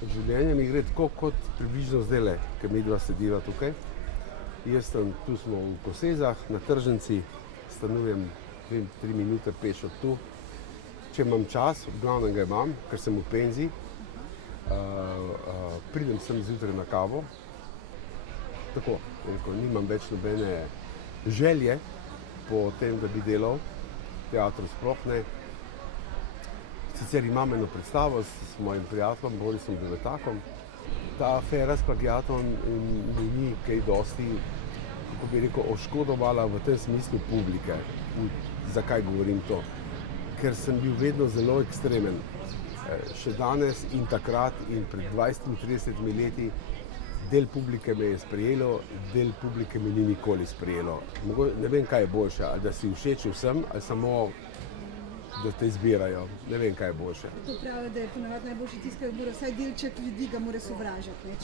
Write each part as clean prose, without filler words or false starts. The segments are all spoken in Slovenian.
Življenje mi gre tako kot približno zdajle, ker mi dva sediva tukaj. Tu smo v Kosezah, na tržnici, stanujem 3 minute peš od tu. Če imam čas, v glavnem ga imam, ker sem v penziji, pridem sem zjutraj na kavo. Tako, nimam več nobene želje po tem, da bi delal, teatru sploh ne. Sicer imam eno predstavo s mojim prijateljem Borisom Bevetakom. Ta afera s plagiatom mi ni kaj dosti, kako bi rekel, oškodovala v tem smislu publike. Zakaj govorim to? Ker sem bil vedno zelo ekstremen. Še danes in takrat in pred 20-30 leti del publike me je sprejelo, del publike me ni nikoli sprejelo. Ne vem, kaj je boljše, ali da si všeč vsem, ali samo da te izbirajo. Ne vem, kaj je boljše. To pravi, da je ponavadi najboljši tisti, ki mora vsaj delček ljudi ga mora sovražiti.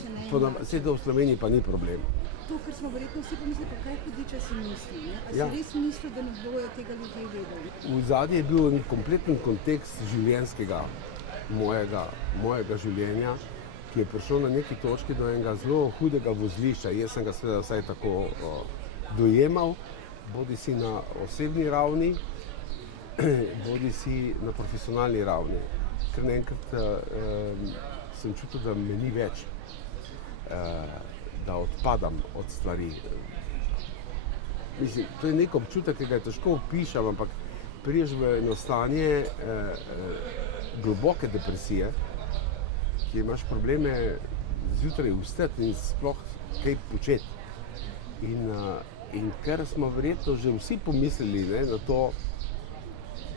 Saj to v Sloveniji pa ni problem. To, kar smo verjetno vsi pomislili, pa kaj hudiča si misli. Ali si res mislil, da ne bojo tega ljudje vedeli? V zadnji je bil kompleten kontekst življenjskega, mojega življenja, ki je prišel na neki točki do enega zelo hudega vozlišča. Jaz sem ga seveda vsaj tako dojemal, bodi si na osebni ravni, bodi si na profesionalni ravni. Ker naenkrat sem čutil, da me ni več, da odpadam od stvari. Mislim, to je nek občutek, ki ga je težko opišem, ampak priješ v eno stanje globoke depresije, ki imaš probleme zjutraj vstati in sploh kaj početi. In ker smo verjetno že vsi pomislili na to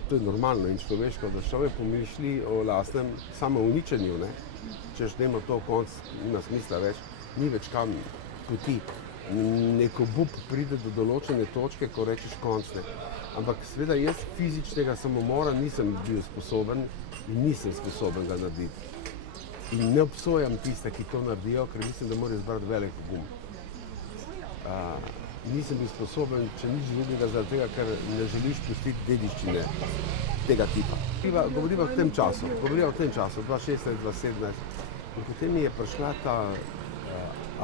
je normalno in človeško, da človek pomišlji o lastnem samouničenju, češ nema to konc, nima smisla več, ni več kam poti. Neko obup pride do določene točke, ko rečeš konc. Ampak seveda jaz fizičnega samomora nisem bil sposoben in nisem sposoben ga narediti. In ne obsojam tiste, ki to naredijo, ker mislim, da morajo zbrati velik pogum. Nisem bil sposoben, če nič drugega, zaradi tega, ker ne želiš pustiti dediščine tega tipa. Govorimo o tem času, 2016-2017. In potem mi je prišla ta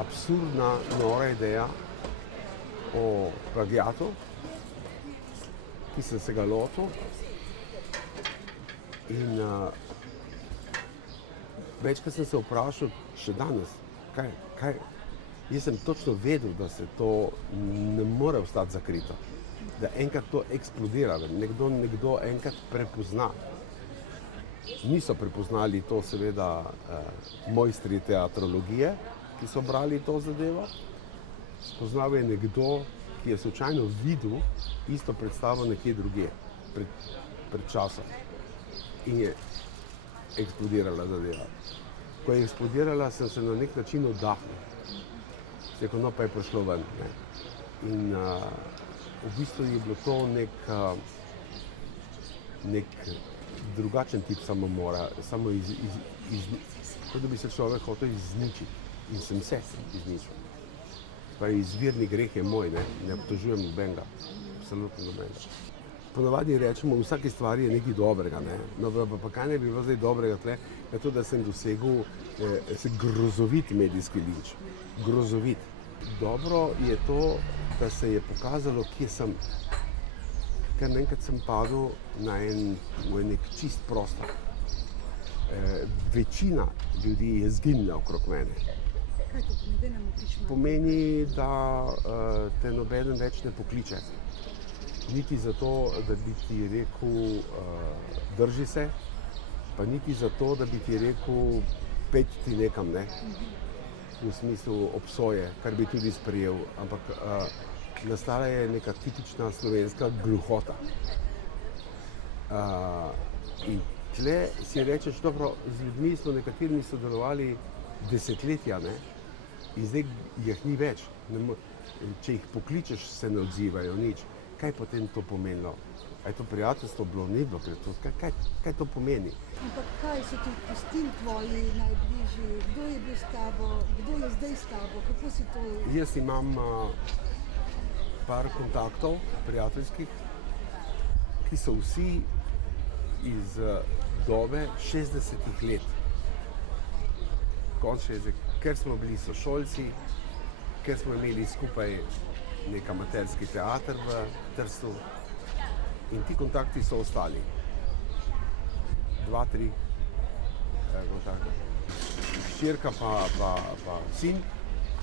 absurdna, nora ideja o plagiatu, ki sem se ga lotil. In večkrat sem se vprašal, še danes, kaj. Jaz sem točno vedel, da se to ne more ostati zakrito, da enkrat to eksplodira, nekdo enkrat prepozna. Niso prepoznali to seveda mojstri teatrologije, ki so brali to zadevo. Spoznal je nekdo, ki je slučajno videl isto predstavo nekje drugje, pred časom. In je eksplodirala zadeva. Ko je eksplodirala, sem se na nek način oddahnil. Rekel, no, pa je prišlo ven. In v bistvu je bilo to nek drugačen tip samomora, kot da bi se človek hotel izničiti. In sem se izničil. Izvirni greh je moj, ne obtožujem nobenega, absolutno nobenega. Ponavadi rečemo, v vsaki stvari je nekaj dobrega, no pa kaj ne bi bilo zdaj dobrega tle, je to, da sem dosegel grozovit medijski linč. Grozovit. Dobro je to, da se je pokazalo, kje sem. Ker naenkrat sem padel v nek čist prostor. Večina ljudi je zginila okrog mene. Kaj to pomeni? Pomeni, da te nobeden več ne pokliče. Niti zato, da bi ti rekel, drži se, pa niti zato, da bi ti rekel, peti ti nekam, v smislu obsoje, kar bi tudi sprejel. Ampak nastala je neka tipična slovenska gluhota. In tle si rečeš, dobro, z ljudmi smo nekaterimi sodelovali desetletja, in zdaj jih ni več. Če jih pokličeš, se ne odzivajo nič. Kaj potem to pomenilo? A je to prijateljstvo bilo, ni bilo prijateljstvo? Kaj to pomeni? Ampak kaj so ti pustili tvoji najbližji? Kdo je bil s tabo? Kdo je zdaj s tabo? Kako si to? Jaz imam par kontaktov prijateljskih, ki so vsi iz dobe 60 let. končni jezik, ker smo bili sošolci, ker smo imeli skupaj nek amaterski teater v Trstu in ti kontakti so ostali. 2, 3 kontakte. Hčerka pa sin,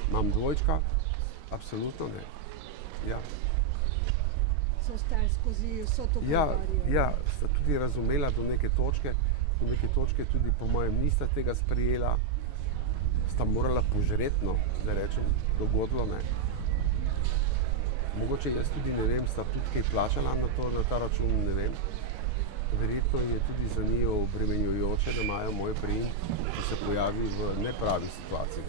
imam dvojčka, absolutno ne. Ja. So ostali skozi vso to kalvarijo. Ja, sta tudi razumela do neke točke tudi po mojem nista tega sprejela, sta morala požreti, no, da rečem, dogodilo ne. Mogoče jaz tudi ne vem, sta tudi kaj plačala na ta račun, ne vem. Verjetno je tudi za njo obremenjujoče, da imajo moj priimek, ki se pojavi v nepravi situaciji.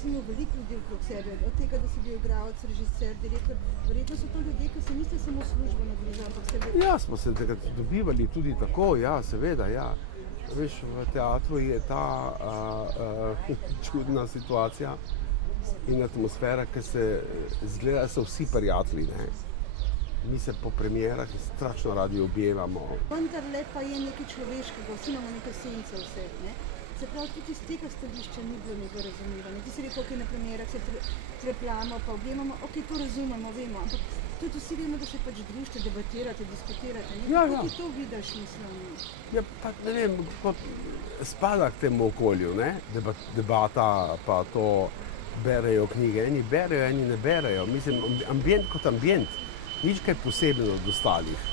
Si imel veliko ljudi okrog sebe, od tega, da si bil igralec, režiser, direktor. Verjetno so to ljudje, ki se niste samo službeno bližali, ampak ste bili... Ja, smo se dobivali tudi tako, ja, seveda, ja. Veš, v teatru je ta čudna situacija in atmosfera, ki se zgleda, so vsi prijatelji, ne. Mi se po premierah strašno radi objevamo. Vendarle pa je nekaj človeškega, vsi imamo nekaj sence vse, ne? Se pravi, tudi iz tega stališča ni bilo nekaj razumevanja. Ti si rekel, ok, na premierah se trepljamo, pa objemamo, ok, to razumemo, vemo, ampak tudi vsi vemo, da se pač družite, debatirate, diskutirate, ne? Ja, Kako ja. ti to vidiš, mislim? Ja, pa ne vem, kot spada k temu okolju, ne? Debata, pa to berejo knjige, eni berejo, eni ne berejo. Mislim, ambient kot ambient, nič kaj posebno od ostalih.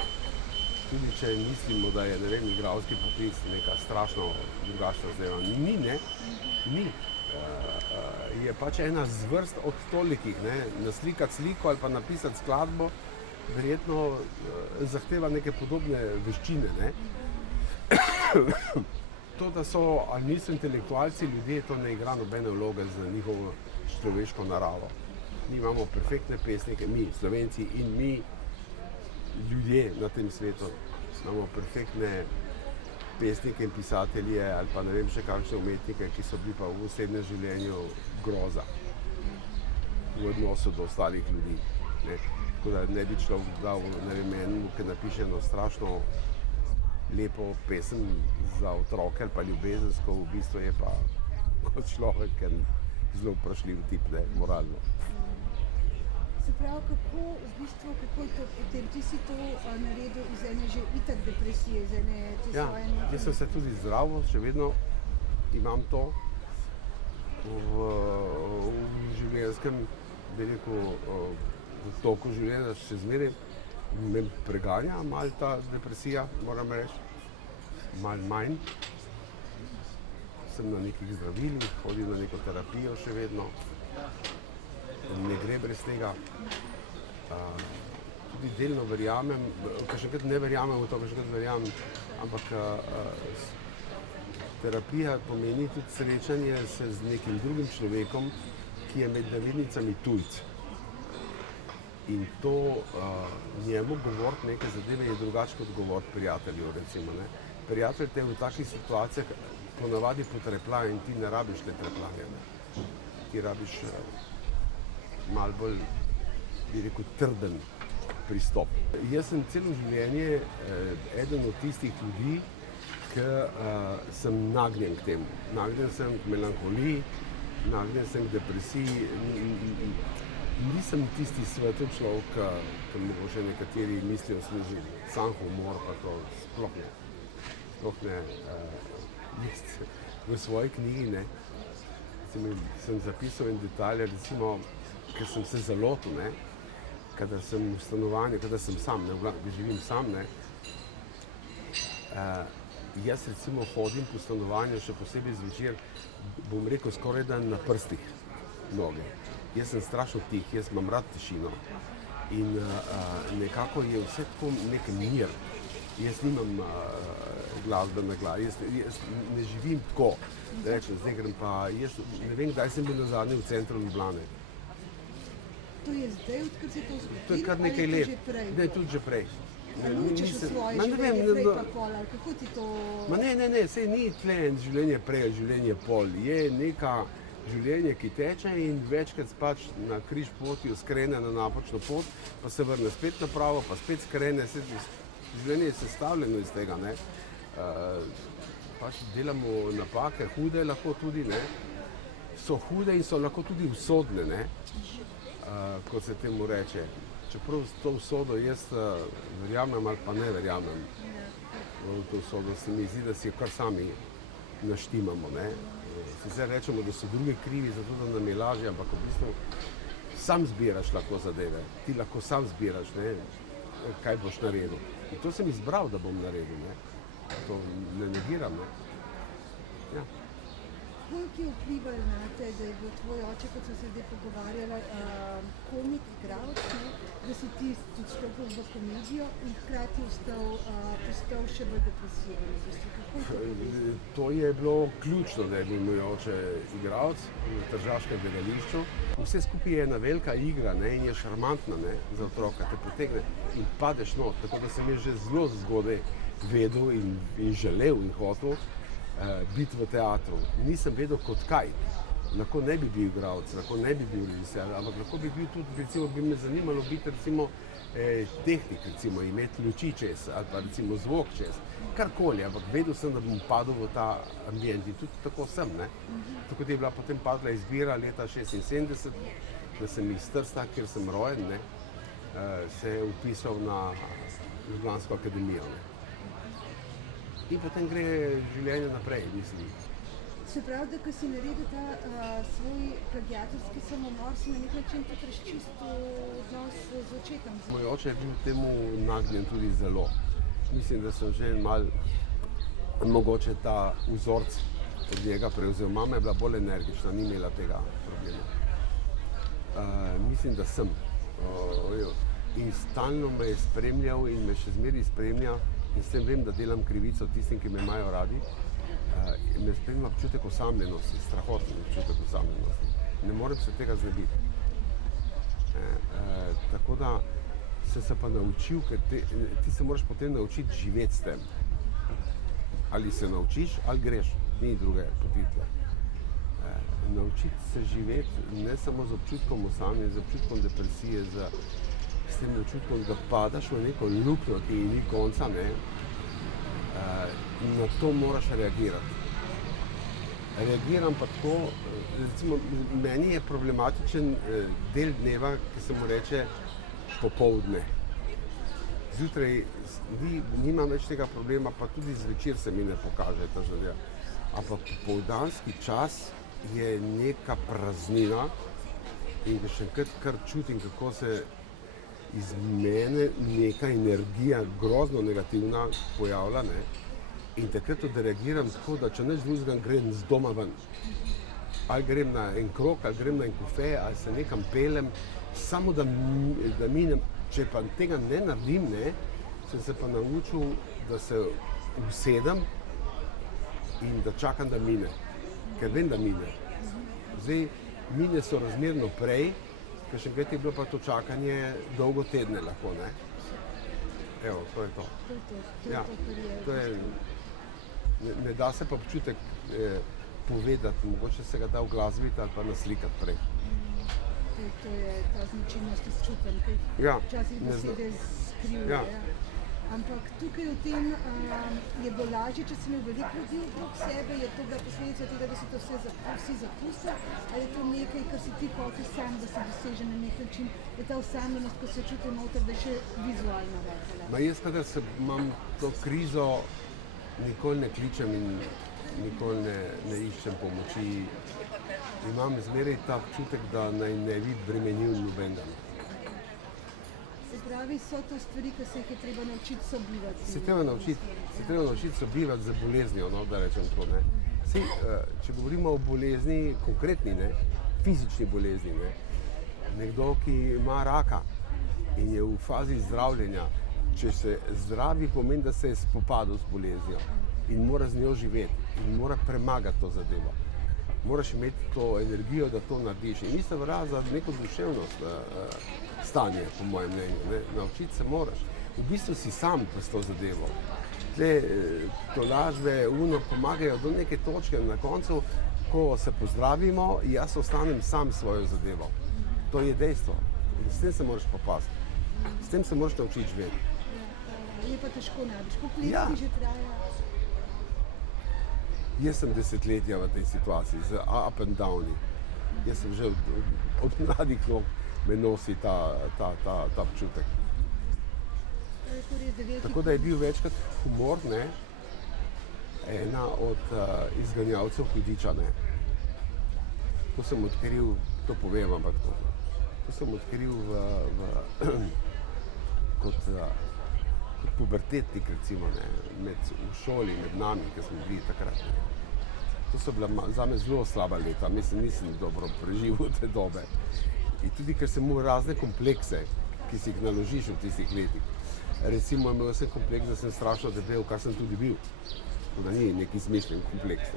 Tudi če mislimo, da je, ne vem, igralski poklic neka strašno drugačna zadeva. Ni, ne? Ni. Je pač ena zvrst od tolikih, ne? Naslikati sliko ali pa napisati skladbo, verjetno zahteva neke podobne veščine, ne? To, da so ali niso intelektualci ljudje, to ne igra nobene vloge za njihovo človeško naravo. Mi imamo perfektne pesnike, mi, Slovenci in mi, ljudje na tem svetu, imamo perfektne pesnike in pisatelje ali pa ne vem še kakšne umetnike, ki so bili pa v osebnem življenju groza v odnosu do ostalih ljudi. Ne. Tako da ne bi človek dal, ne vem, enemu, ki napiše eno strašno lepo pesem za otroke ali pa ljubezensko, v bistvu je pa kot človek zelo vprašljiv tip, ne, moralno. Se pravi, kako je to potem, ti si to naredil iz ene že itak depresije, iz ene te Ja, svoje... jaz sem se tudi zdravo, še vedno imam to v življenjskem, bi rekel, v toku življenja še zmeraj me preganja malo ta depresija, moram reči, malo manj. Sem na nekih zdravilih, hodim na neko terapijo še vedno. Ne gre brez tega. Tudi delno verjamem, kakšenkrat ne verjamem v to, kakšenkrat verjamem, ampak terapija pomeni tudi srečanje se z nekim drugim človekom, ki je med navednicami tujc. In to njemu govoriti neke zadeve je drugače kot govoriti prijatelju, recimo, ne. Prijatelj te v takšnih situacijah ponavadi potreplja in ti ne rabiš te trepljanja, ne. Ti rabiš malo bolj, bi rekel, trden pristop. Jaz sem celo življenje eden od tistih ljudi, ki sem nagnjen k temu. Nagnjen sem k melanholiji, nagnjen sem k depresiji. Nisem tisti svetel človek, ki mogoče nekateri mislijo služi sam humor, pa to sploh ne. Sploh ne. V svoji knjigi, ne, sem zapisal en detalj, recimo, ker sem se zalotil, ne, kadar sem v stanovanju, kadar sem sam, ne, živim sam, ne, jaz recimo hodim po stanovanju, še posebej zvečer, bom rekel, skoraj da na prstih noge. Jaz sem strašno tih, jaz imam rad tišino in nekako je vse tako nek mir. Jaz nimam glasbe na glavi, jaz ne živim tako, da rečem, zdaj grem pa, jaz ne vem, kdaj sem bil nazadnje v centru Ljubljane. To je zdaj, odkar se to zgodilo, To je kar nekaj ali je to let. že prej? Ne, tudi že prej. Ločiš v svoje življenje prej pa pol, ali kako ti to... Ne, sej ni tle življenje prej, življenje pol. Je neka življenje, ki teče in večkrat pač na križ poti skrene na napačno pot, pa se vrne spet na pravo, pa spet skrene. Življenje je sestavljeno iz tega, ne. pač delamo napake, hude lahko tudi, ne. So hude in so lahko tudi usodne, ne, kot se temu reče. Čeprav to usodo jaz verjamem ali pa ne verjamem. V to usodo se mi zdi, da si jo kar sami naštimamo, ne. Sicer rečemo, da so drugi krivi za to, da nam je lažje, ampak v bistvu sam zbiraš lahko zadeve. Ti lahko sam zbiraš, ne, kaj boš naredil. In to sem izbral, da bom naredil, ne. To ne negiram, ne. Ja. Koliko je vplivalo na te, da je bil tvoj oče, kot so se zdaj pogovarjala, komik, igralec, da si ti tudi stopil v komedijo in hkrati postal še bolj depresiven? To je bilo ključno, da je bil moj oče igralec v Tržaškem gledališču. Vse skupaj je ena velika igra, ne, in je šarmantna, ne, za otroka, te potegne in padeš not, tako da sem jaz že zelo zgodaj vedel in želel in hotel biti v teatru. Nisem vedel kot kaj. Lahko ne bi bil igralec, lahko ne bi bil režiser, ampak lahko bi bil tudi, recimo, bi me zanimalo biti recimo tehnik, recimo, imeti luči čez ali pa recimo zvok čez. Karkoli, ampak vedel sem, da bom padel v ta ambient in tudi tako sem, ne. Tako da je bila potem padla izbira leta 76, da sem iz Trsta, kjer sem rojen, ne, se vpisal na Ljubljansko akademijo, ne. In potem gre življenje naprej, mislim. Se pravi, da ko si naredil ta svoj plagiatorski samomor, si na nek način tudi razčistil odnos z očetom? Moj oče je bil temu nagnjen tudi zelo. Mislim, da sem že malo mogoče ta vzorc od njega prevzel. Mama je bila bolj energična, ni imela tega problema. Mislim, da sem. In stalno me je spremljal in me še zmeraj spremlja. In s tem vem, da delam krivico tistim, ki me imajo radi. Me spremlja občutek osamljenosti, strahotni občutek osamljenosti. Ne morem se tega znebiti. Tako da sem se pa naučil, ker ti se moraš potem naučiti živeti s tem. Ali se naučiš, ali greš, ni druge poti tle. Naučiti se živeti ne samo z občutkom osamljenja, z občutkom depresije, s tem občutkom, da padaš v neko luknjo, ki ni konca, ne, na to moraš reagirati. Reagiram pa tako, recimo, meni je problematičen del dneva, ki se mu reče popoldne. Zjutraj nimam več tega problema, pa tudi zvečer se mi ne pokaže ta zadeva. Ampak popoldanski čas je neka praznina in še enkrat kar čutim, kako se iz mene neka energija, grozno negativna, pojavlja, ne? In takrat odreagiram tako, da če nič drugega grem z doma ven. Ali grem na en krog, ali grem na en kofe, ali se nekam pelem, samo da minem. Če pa tega ne naredim, ne, sem se pa naučil, da se usedem in da čakam, da mine. Ker vem, da mine. Zdaj, mine so razmerno prej, ker še enkrat je bilo pa to čakanje dolgo tedne lahko, ne. Evo, to je to. Ja, to je, ne da se pa občutek povedati, mogoče se ga da uglasbiti ali pa naslikati prej. To je ta značilnost občutenj, ki včasih besede skrivajo. Ampak tukaj v tem je bilo lažje, če si imel veliko ljudi okrog sebe, je to bila posledica tega, da si to vsi zapustil, ali je to nekaj, kar si ti hotel sam, da se doseže na nek način, je ta osamljenost, ko se čuti noter, da je še vizualno rekala? Jaz, kadar imam to krizo, nikoli ne kličem in nikoli ne iščem pomoči. Imam zmeraj ta občutek, da naj ne bi bremenil nobenega. Se pravi, so to stvari, ki se jih je treba naučiti sobivati? Se treba naučiti sobivati z boleznijo, no, da rečem tako, ne. Če govorimo o bolezni, konkretni, ne, fizični bolezni, ne, nekdo, ki ima raka in je v fazi zdravljenja, če se zdravi, pomeni, da se je spopadel s boleznijo in mora z njo živeti in mora premagati to zadevo. Moraš imeti to energijo, da to narediš. In isto velja za neko duševnost stanje, po mojem mnenju, ne. Naučiti se moraš. V bistvu si sam s to zadevo. Te tolažbe pomagajo do neke točke na koncu, ko se pozdravimo, jaz ostanem sam svojo zadevo. To je dejstvo. In s tem se moraš popasti. S tem se moraš naučiti živeti. Je pa težko najbrž. Koliko let ti že traja? Jaz sem desetletja v tej situaciji, z up and downi. Jaz sem že od mladih nog me nosi ta občutek. Tako da je bil večkrat humor, ne, ena od izganjavcev hudiča, ne. To sem odkril, to povem, ampak to sem odkril kot pubertetnik, recimo, ne, v šoli, med nami, ki smo bili takrat. Ne. To so bila zame zelo slaba leta, mislim, nisem dobro preživel te dobe. In tudi, ker sem imel razne komplekse, ki si jih naložiš v tistih letih. Recimo, imel sem kompleks, da sem strašno debel, kar sem tudi bil. Da ni neki izmišljen kompleks.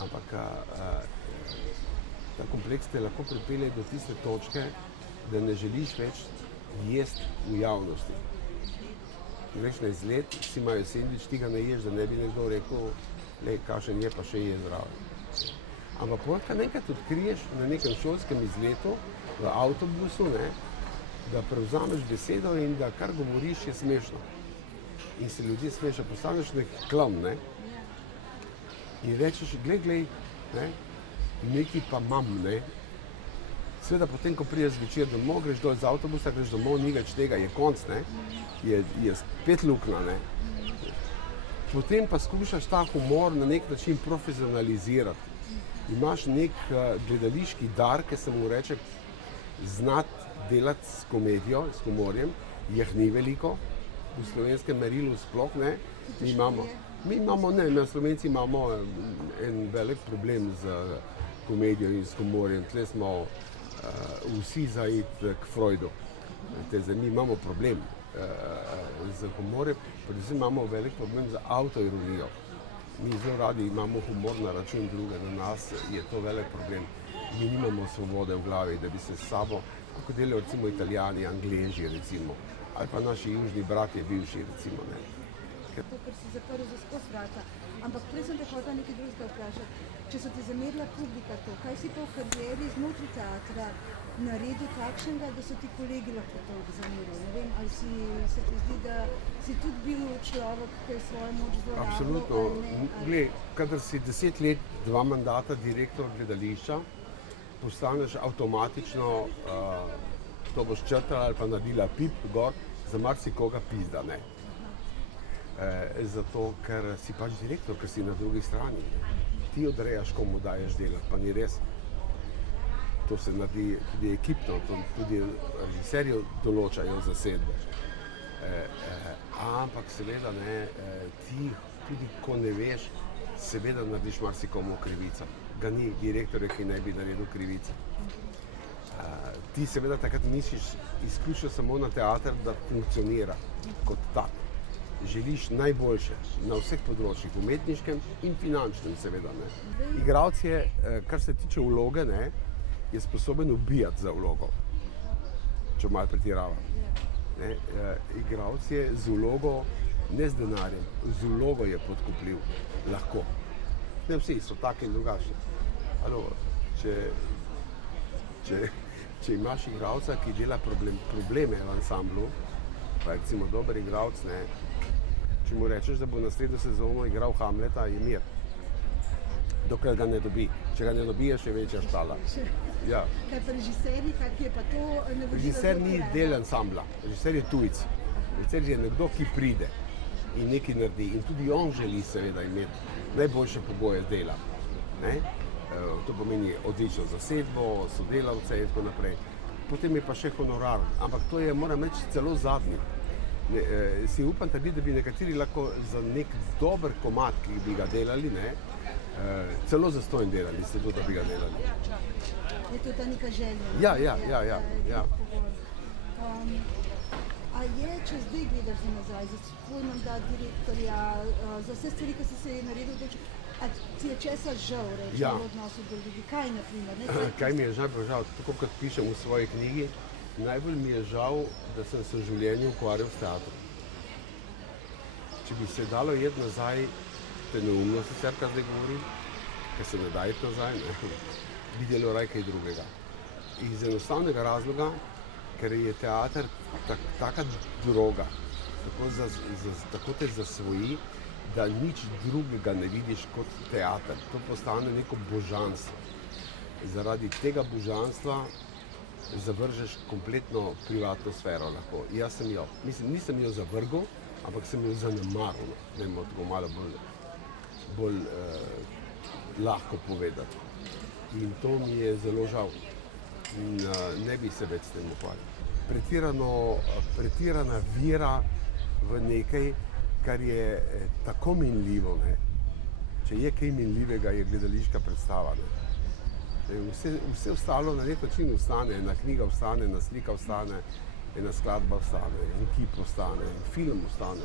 Ampak ta kompleks te lahko pripelje do tiste točke, da ne želiš več jesti v javnosti. Greš na izlet, vsi imajo sendvič, ti ga ne ješ, da ne bi nekdo rekel, kakšen je, pa še je zraven. Ampak potem, kar nekaj odkriješ na nekem šolskem izletu, v avtobusu, ne, da prevzameš besedo in da kar govoriš je smešno. In se ljudje smešajo, postaneš nek klovn, ne? In rečeš, glej, ne, nekaj pa imam, ne? Seveda potem, ko prideš zvečer domov, greš dol z avtobusa, greš domov, ni več tega, je konc, ne? Je spet luknja, ne? Potem pa skušaš ta humor na nek način profesionalizirati. Imaš nek gledališki dar, ki se mu reče znati delati s komedijo, s humorjem, jih ni veliko, v slovenskem merilu sploh ne. Slovenci imamo en velik problem z komedijo in s humorjem. Tle smo vsi zaiti k Freudu. Mi imamo problem z humorjem, predvsem imamo velik problem z avtoironijo. Mi zelo radi imamo humor na račun druge, na nas je to velik problem. Mi nimamo svobode v glavi, da bi se s sabo, kako delajo recimo Italijani, Angleži recimo, ali pa naši južni bratje bivši recimo. Ne. To, ker si zaprl za skozi vrata. Ampak prej sem te hotela nekaj drugega vprašati. Če so ti zamerila publika to, kaj si pa v karieri znotraj teatra naredil takšnega, da so ti kolegi lahko to zamerili? Ne vem, ali se ti zdi, da si tudi bil človek, ki je svojo moč zlorabil? Absolutno. Glej, kadar si 10 let, 2 mandata direktor gledališča, postaneš avtomatično, to boš črtala ali pa naredila pip gor, za marsikoga pizda, ne. Zato, ker si pač direktor, ker si na drugi strani. Ti odrejaš, komu daješ delati, pa ni res. To se naredi tudi ekipno, tudi režiserji določajo zasedbe. Ampak seveda ne, ti tudi ko ne veš, seveda narediš marsikomu krivico. Ga ni direktorja, ki ne bi naredil krivice. Ti seveda takrat misliš izključno samo na teater, da funkcionira kot tak. Želiš najboljše na vseh področjih, umetniškem in finančnem seveda. Ne. Igralec je, kar se tiče vloge, ne, je sposoben ubijati za vlogo, če malo pretiravam. Igralec je z vlogo, ne z denarjem, z vlogo je podkupljiv, lahko. Ne vsi so taki in drugačni. Če imaš igralca, ki dela probleme v ansamblu, pa je recimo dober igralec, ne, če mu rečeš, da bo naslednjo sezono igral Hamleta, je mir. Dokler ga ne dobi. Če ga ne dobi, je še večja štala. Ja. Kaj pa režiserji, kak je pa to? Režiser ni del ansambla. Režiser je tujec. Režiser je nekdo, ki pride in nekaj naredi. In tudi on želi seveda imeti najboljše pogoje dela. Ne? To pomeni odlično zasedbo, sodelavce in tako naprej. Potem je pa še honorar. Ampak to je, moram reči, celo zadnji. Si upam trditi, da bi nekateri lahko za nek dober komad, ki bi ga delali, ne, celo zastonj delali, zato da bi ga delali. Je to ta neka želja? Ja. A je, če zdaj gledaš nazaj, za svoj mandat direktorja, za vse stvari, ki si se je naredil, a ti je česa žal reči v odnosu do ljudi? Kaj naprimer? Kaj mi je žal, tako kot pišem v svoji knjigi, najbolj mi je žal, da sem se v življenju ukvarjal s teatrom. Če bi se dalo jeti nazaj, to je neumno sicer, kar zdaj govorim, ker se ne da jeti nazaj, ne, bi delal raj kaj drugega. Iz enostavnega razloga, ker je teater taka droga, tako te zasvoji, da nič drugega ne vidiš kot teater. To postane neko božanstvo. Zaradi tega božanstva zavržeš kompletno privatno sfero lahko. Jaz sem jo, nisem jo zavrgel, ampak sem jo zanemaril, ne moremo tako malo bolj lahko povedati. In to mi je zelo žal. In ne bi se več s tem ukvarjal. Pretirana vera v nekaj, kar je tako minljivo, ne. Če je kaj minljivega, je gledališka predstava, ne. Vse ostalo na nek način ostane, ena knjiga ostane, ena slika ostane, ena skladba ostane, en kip ostane, en film ostane.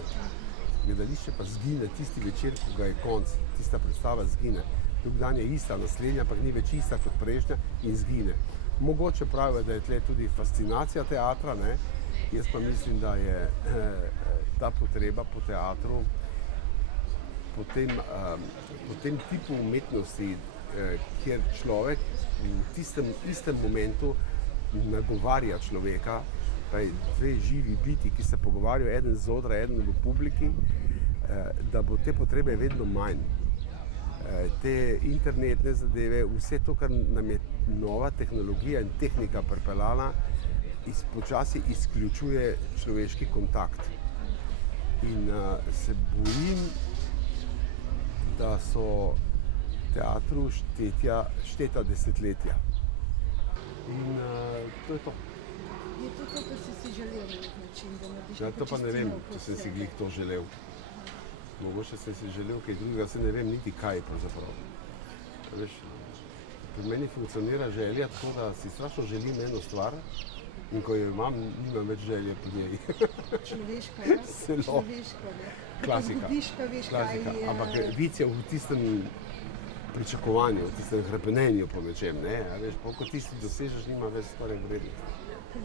Gledališče pa zgine tisti večer, ko ga je konc, tista predstava zgine. Drugi dan je ista, naslednja pa ni več ista kot prejšnja in zgine. Mogoče pravijo, da je tle tudi fascinacija teatra, ne? Jaz pa mislim, da je ta potreba po teatru, po tem tipu umetnosti, kjer človek v tistem istem momentu nagovarja človeka, dve živi biti, ki se pogovarjajo, eden zodra, eden v publiki, da bo te potrebe vedno manj. Te internetne zadeve, vse to, kar nam je nova tehnologija in tehnika pripeljala, počasi izključuje človeški kontakt. In se bojim, da so teatru šteta desetletja. In to je to. Je to to, kar si želel na nek način, da narediš Ja, to pa ne vem, čistino če sem si okrog glih to želel. Mogoče sem si želel kaj drugega, se ne vem niti kaj pravzaprav. Veš, pri meni funkcionira želja tako, da si strašno želim eno stvar in ko jo imam, nimam več želje po njej. človeško, ja? Zelo. Človeško, ne? Klasika. Ko izgubiš, pa veš, Klasika. kaj je. Ampak vic je v tistem pričakovanju, v tistem hrepenenju po nečem, ne? A veš, ko tisti dosežeš, nima več skoraj vrednosti.